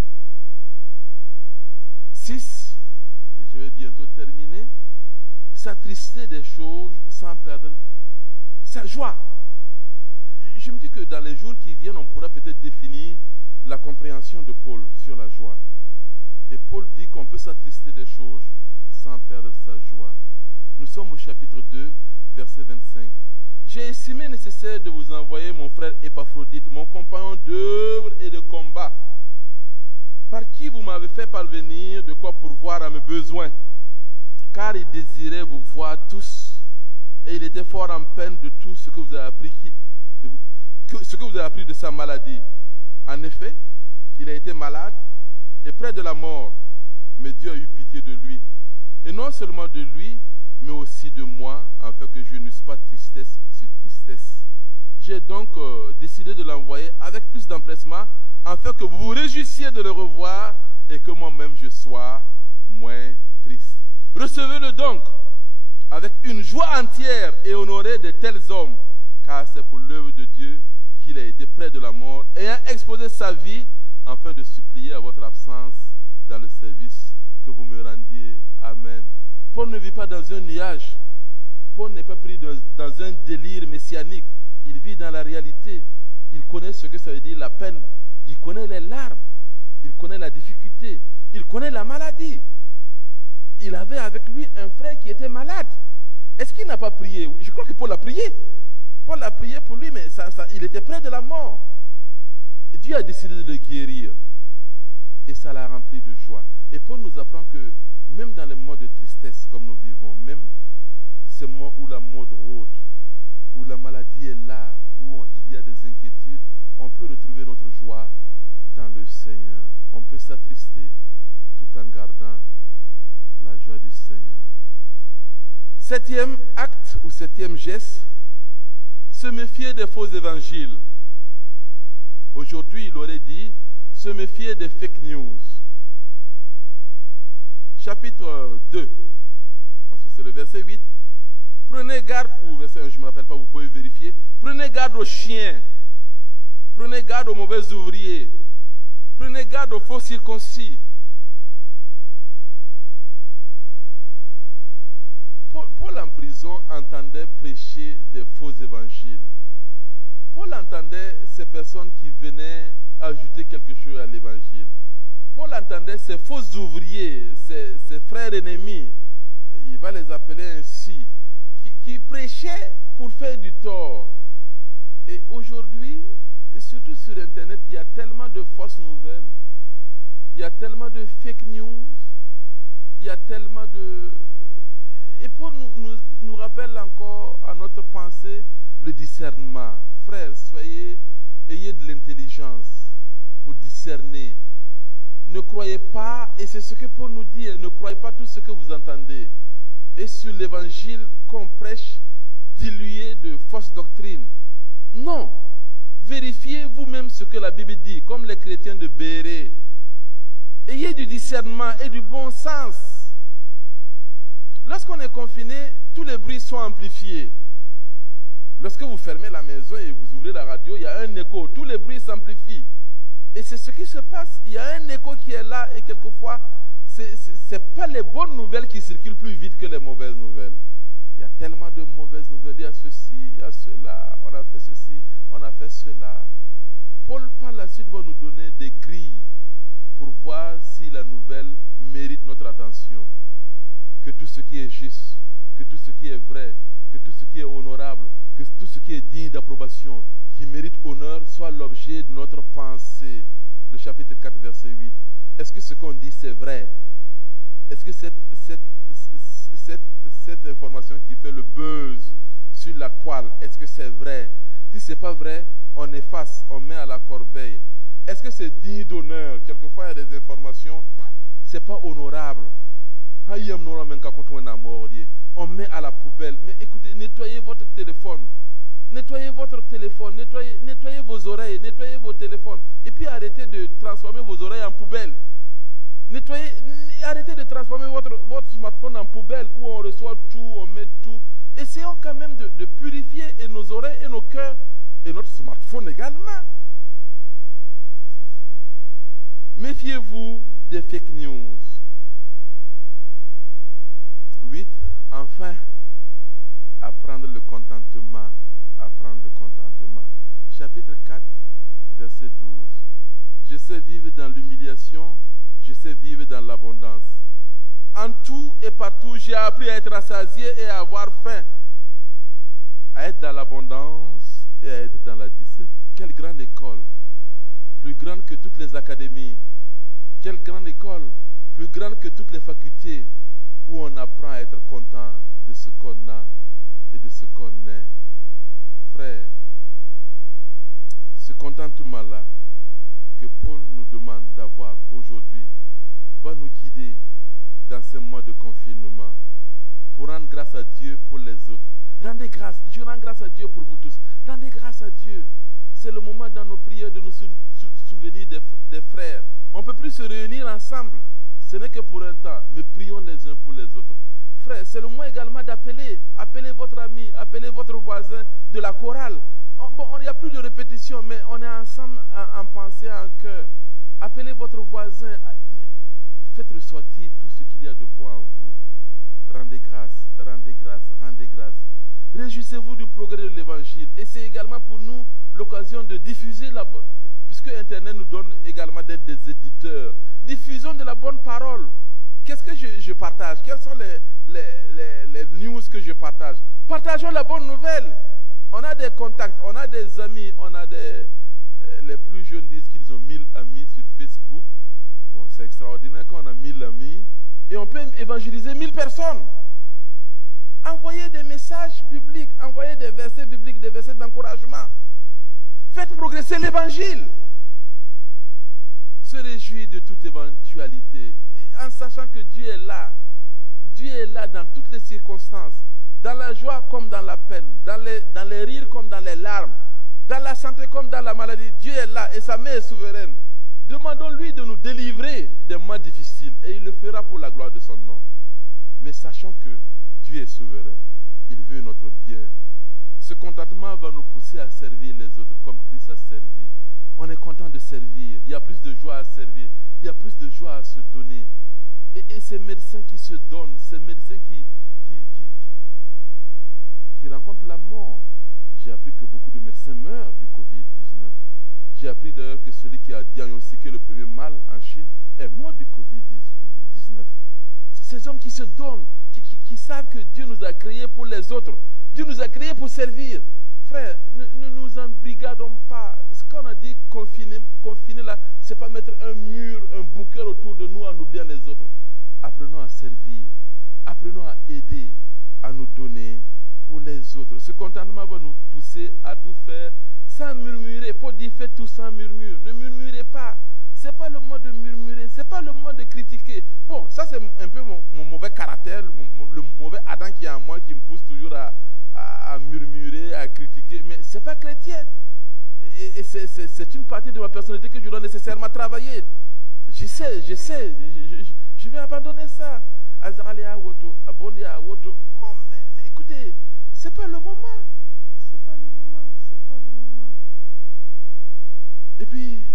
6, je vais bientôt terminer, s'attrister des choses sans perdre sa joie. Je me dis que dans les jours qui viennent, on pourra peut-être définir la compréhension de Paul sur la joie. Et Paul dit qu'on peut s'attrister des choses sans perdre sa joie. Nous sommes au chapitre 2, verset 25. J'ai estimé nécessaire de vous envoyer mon frère Épaphrodite, mon compagnon d'œuvre et de combat, par qui vous m'avez fait parvenir de quoi pourvoir à mes besoins, car il désirait vous voir tous, et il était fort en peine de tout ce que vous avez appris de sa maladie. En effet, il a été malade et près de la mort, mais Dieu a eu pitié de lui. Et non seulement de lui, mais aussi de moi, afin que je n'eusse pas tristesse sur tristesse. J'ai donc décidé de l'envoyer avec plus d'empressement, afin que vous vous réjouissiez de le revoir et que moi-même je sois moins triste. Recevez-le donc avec une joie entière et honorez de tels hommes, car c'est pour l'œuvre de Dieu qu'il a été près de la mort, ayant exposé sa vie afin de supplier à votre absence dans le service que vous me rendiez. Amen. Paul ne vit pas dans un nuage. Paul n'est pas pris dans un délire messianique. Il vit dans la réalité. Il connaît ce que ça veut dire la peine. Il connaît les larmes. Il connaît la difficulté. Il connaît la maladie. Il avait avec lui un frère qui était malade. Est-ce qu'il n'a pas prié? Je crois que Paul a prié. Paul a prié pour lui, mais il était près de la mort. Et Dieu a décidé de le guérir. Et ça l'a rempli de joie. Et Paul nous apprend que même dans les moments de tristesse comme nous vivons, même ces moments où la mode rôde, où la maladie est là, où il y a des inquiétudes, on peut retrouver notre joie dans le Seigneur. On peut s'attrister tout en gardant la joie du Seigneur. Septième acte ou septième geste, se méfier des faux évangiles. Aujourd'hui, il aurait dit se méfier des fake news. Chapitre 2, parce que c'est le verset 8. Prenez garde, ou verset 1, je ne me rappelle pas, vous pouvez vérifier. Prenez garde aux chiens. Prenez garde aux mauvais ouvriers. Prenez garde aux faux circoncis. Paul en prison entendait prêcher des faux évangiles. Paul entendait ces personnes qui venaient ajouter quelque chose à l'évangile. Paul entendait ces faux ouvriers, ces frères ennemis, il va les appeler ainsi, qui prêchaient pour faire du tort. Et aujourd'hui, surtout sur Internet, il y a tellement de fausses nouvelles, il y a tellement de fake news, il y a tellement de... Et Paul nous rappelle encore à notre pensée le discernement. Frères, ayez de l'intelligence pour discerner. Ne croyez pas, et c'est ce que Paul nous dit, ne croyez pas tout ce que vous entendez. Et sur l'évangile qu'on prêche, dilué de fausses doctrines. Non. Vérifiez vous-même ce que la Bible dit, comme les chrétiens de Béret. Ayez du discernement et du bon sens. Lorsqu'on est confiné, tous les bruits sont amplifiés. Lorsque vous fermez la maison et vous ouvrez la radio, il y a un écho, tous les bruits s'amplifient. Et c'est ce qui se passe. Il y a un écho qui est là et quelquefois, ce n'est pas les bonnes nouvelles qui circulent plus vite que les mauvaises nouvelles. Il y a tellement de mauvaises nouvelles. Il y a ceci, il y a cela, on a fait ceci, on a fait cela. Paul, par la suite, va nous donner des grilles pour voir si la nouvelle mérite notre attention. Que tout ce qui est juste, que tout ce qui est vrai, que tout ce qui est honorable, que tout ce qui est digne d'approbation, qui mérite honneur, soit l'objet de notre pensée. Le chapitre 4, verset 8. Est-ce que ce qu'on dit, c'est vrai? Est-ce que cette information qui fait le buzz sur la toile, est-ce que c'est vrai? Si ce n'est pas vrai, on efface, on met à la corbeille. Est-ce que c'est digne d'honneur? Quelquefois, il y a des informations, ce n'est pas honorable. On met à la poubelle. Mais écoutez, nettoyez votre téléphone. Nettoyez votre téléphone, nettoyez vos oreilles, nettoyez vos téléphones. Et puis arrêtez de transformer vos oreilles en poubelle. Arrêtez de transformer votre smartphone en poubelle où on reçoit tout, on met tout. Essayons quand même de purifier et nos oreilles et nos cœurs et notre smartphone également. Méfiez-vous des fake news. 8. Enfin, apprendre le contentement. Apprendre le contentement. Chapitre 4, verset 12. Je sais vivre dans l'humiliation, je sais vivre dans l'abondance. En tout et partout, j'ai appris à être rassasié et à avoir faim. À être dans l'abondance et à être dans la disette. Quelle grande école! Plus grande que toutes les académies. Quelle grande école! Plus grande que toutes les facultés, où on apprend à être content de ce qu'on a et de ce qu'on est. Frère, ce contentement-là que Paul nous demande d'avoir aujourd'hui va nous guider dans ce mois de confinement pour rendre grâce à Dieu pour les autres. Rendez grâce, je rends grâce à Dieu pour vous tous. Rendez grâce à Dieu. C'est le moment dans nos prières de nous souvenir des frères. On ne peut plus se réunir ensemble. Ce n'est que pour un temps, mais prions les uns pour les autres. Frère, c'est le moment également d'appeler. Appelez votre ami, appelez votre voisin de la chorale. Il n'y a plus de répétition, mais on est ensemble en pensée, en cœur. Appelez votre voisin. Faites ressortir tout ce qu'il y a de bon en vous. rendez grâce, rendez grâce, rendez grâce. Réjouissez-vous du progrès de l'évangile. Et c'est également pour nous l'occasion de diffuser la bonne, puisque Internet nous donne également d'être des éditeurs. Diffusons de la bonne parole. Qu'est-ce que je partage? Quelles sont les news que je partage? Partageons la bonne nouvelle. On a des contacts, on a des amis, on a des... les plus jeunes disent qu'ils ont 1000 amis sur Facebook. Bon, c'est extraordinaire qu'on a 1000 amis. Et on peut évangéliser 1000 personnes. Envoyez des messages bibliques, envoyez des versets bibliques, des versets d'encouragement. Faites progresser l'évangile. Se réjouir de toute éventualité, en sachant que Dieu est là. Dieu est là dans toutes les circonstances, dans la joie comme dans la peine, dans les rires comme dans les larmes, dans la santé comme dans la maladie. Dieu est là et sa main est souveraine. Demandons-lui de nous délivrer des moments difficiles et il le fera pour la gloire de son nom. Mais sachons que Dieu est souverain. Il veut notre bien. Ce contentement va nous pousser à servir les autres comme Christ a servi. On est content de servir. Il y a plus de joie à servir. Il y a plus de joie à se donner. Et ces médecins qui se donnent, ces médecins qui rencontrent la mort. J'ai appris que beaucoup de médecins meurent du Covid-19. J'ai appris d'ailleurs que celui qui a diagnostiqué le premier mal en Chine est mort du Covid-19. Ces hommes qui se donnent, qui savent que Dieu nous a créés pour les autres. Dieu nous a créés pour servir. Frère, ne nous embrigadons pas. Ce qu'on a dit confiner là, ce n'est pas mettre un mur, un bouquet autour de nous en oubliant les autres. Apprenons à servir. Apprenons à aider, à nous donner pour les autres. Ce contentement va nous pousser à tout faire sans murmurer. Paul dit faites tout sans murmure. Ne murmurez pas. Ce n'est pas le moment de murmurer, ce n'est pas le moment de critiquer. Bon, ça c'est un peu mon mauvais caractère, le mauvais Adam qui est en moi qui me pousse toujours à murmurer, à critiquer. Mais ce n'est pas chrétien. Et c'est une partie de ma personnalité que je dois nécessairement travailler. Je sais, je vais abandonner ça. Bon, mais écoutez, ce n'est pas le moment. Ce n'est pas le moment. Ce n'est pas le moment. Et puis,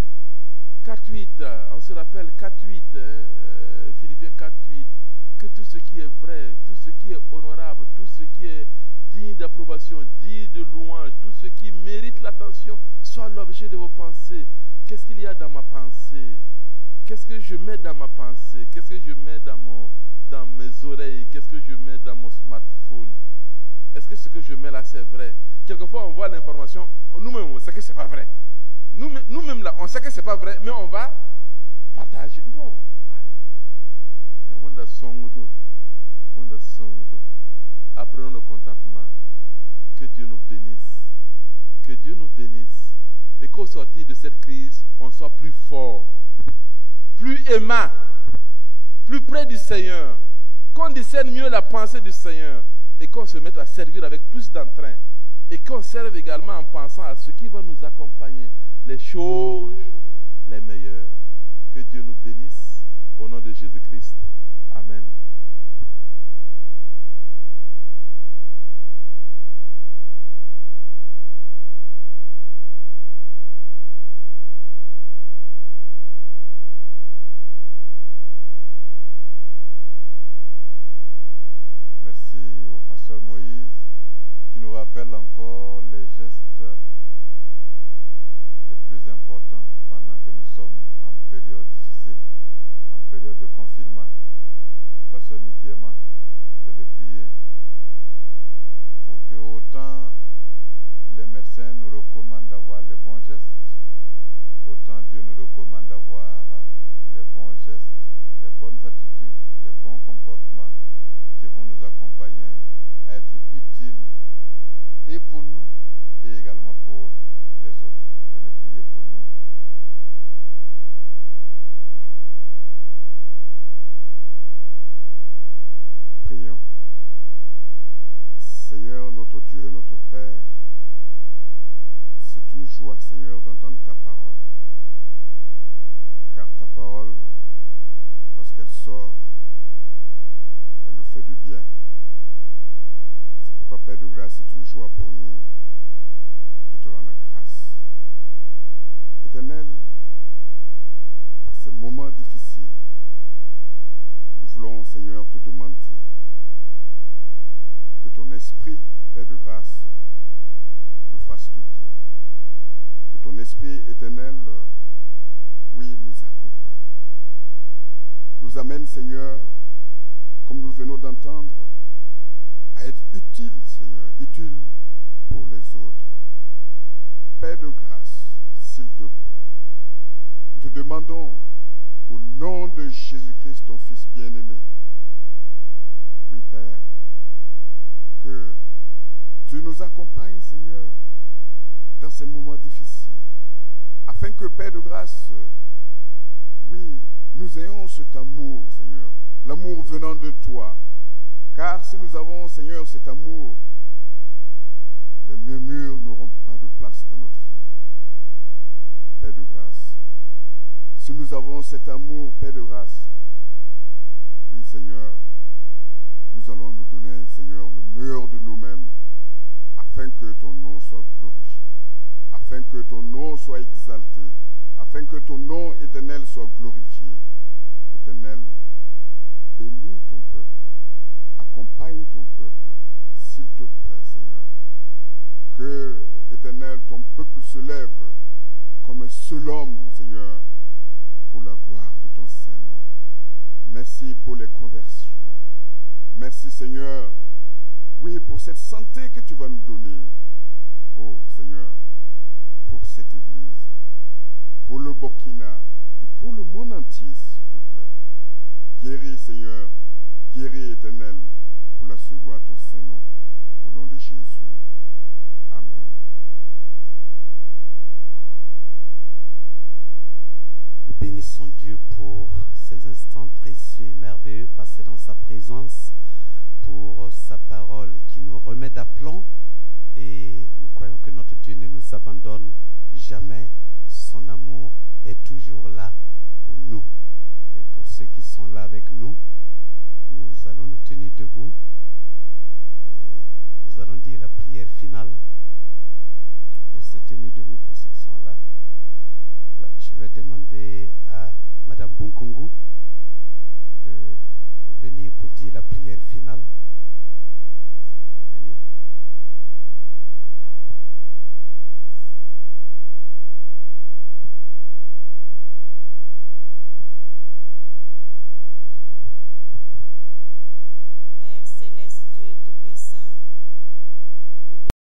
4.8, on se rappelle 4.8, Philippiens 4.8, que tout ce qui est vrai, tout ce qui est honorable, tout ce qui est digne d'approbation, digne de louange, tout ce qui mérite l'attention, soit l'objet de vos pensées. Qu'est-ce qu'il y a dans ma pensée? Qu'est-ce que je mets dans ma pensée? Qu'est-ce que je mets dans mes oreilles? Qu'est-ce que je mets dans mon smartphone? Est-ce que ce que je mets là, c'est vrai? Quelquefois, on voit l'information, nous-mêmes, on sait que ce n'est pas vrai. Nous-mêmes là, on sait que ce n'est pas vrai, mais on va partager. Bon, apprenons le contentement. Que Dieu nous bénisse. Que Dieu nous bénisse. Et qu'au sortir de cette crise, on soit plus fort, plus aimant, plus près du Seigneur. Qu'on discerne mieux la pensée du Seigneur. Et qu'on se mette à servir avec plus d'entrain. Et qu'on serve également en pensant à ce qui va nous accompagner. Les choses les meilleures. Que Dieu nous bénisse au nom de Jésus-Christ. Amen. Merci au pasteur Moïse qui nous rappelle encore les gestes les plus importants pendant que nous sommes en période difficile, en période de confinement. Pasteur Nikiema, vous allez prier pour que autant les médecins nous recommandent d'avoir les bons gestes, autant Dieu nous recommande d'avoir les bons gestes, les bonnes attitudes, les bons comportements qui vont nous accompagner à être utiles et pour nous et également pour les autres. Venez prier pour nous. Prions. Seigneur, notre Dieu, notre Père, c'est une joie, Seigneur, d'entendre ta parole. Car ta parole, lorsqu'elle sort, elle nous fait du bien. C'est pourquoi, Père de grâce, c'est une joie pour nous de te rendre grâce. Éternel, à ces moments difficiles, nous voulons, Seigneur, te demander Que ton esprit, Père de grâce, nous fasse du bien. Que ton esprit éternel, oui, nous accompagne. Nous amène, Seigneur, comme nous venons d'entendre, à être utile, Seigneur, utile pour les autres. Père de grâce, s'il te plaît, nous te demandons, au nom de Jésus-Christ, ton Fils bien-aimé, oui, Père, que tu nous accompagnes, Seigneur, dans ces moments difficiles, afin que, Père de grâce, oui, nous ayons cet amour, Seigneur, l'amour venant de toi. Car si nous avons, Seigneur, cet amour, les murmures n'auront pas de place dans notre vie. Père de grâce, si nous avons cet amour, Père de grâce, oui, Seigneur, nous allons nous donner, Seigneur, le meilleur de nous-mêmes, afin que ton nom soit glorifié, afin que ton nom soit exalté, afin que ton nom éternel soit glorifié. Éternel, bénis ton peuple, accompagne ton peuple, s'il te plaît, Seigneur. Que, éternel, ton peuple se lève comme un seul homme, Seigneur, pour la gloire de ton Saint-Nom. Merci pour les conversions. Merci, Seigneur, oui, pour cette santé que tu vas nous donner. Oh, Seigneur, pour cette Église, pour le Burkina et pour le monde entier, s'il te plaît. Guéris, Seigneur, guéris, Éternel, pour la seconde à ton Saint-Nom. Au nom de Jésus. Amen. Nous bénissons Dieu pour ces instants précieux et merveilleux passés dans sa présence, pour sa parole qui nous remet d'aplomb, et nous croyons que notre Dieu ne nous abandonne jamais. Son amour est toujours là pour nous. Et pour ceux qui sont là avec nous, nous allons nous tenir debout et nous allons dire la prière finale. On peut se tenir debout pour ceux qui sont là. Je vais demander à Madame Bunkungu de venir pour dire la prière finale.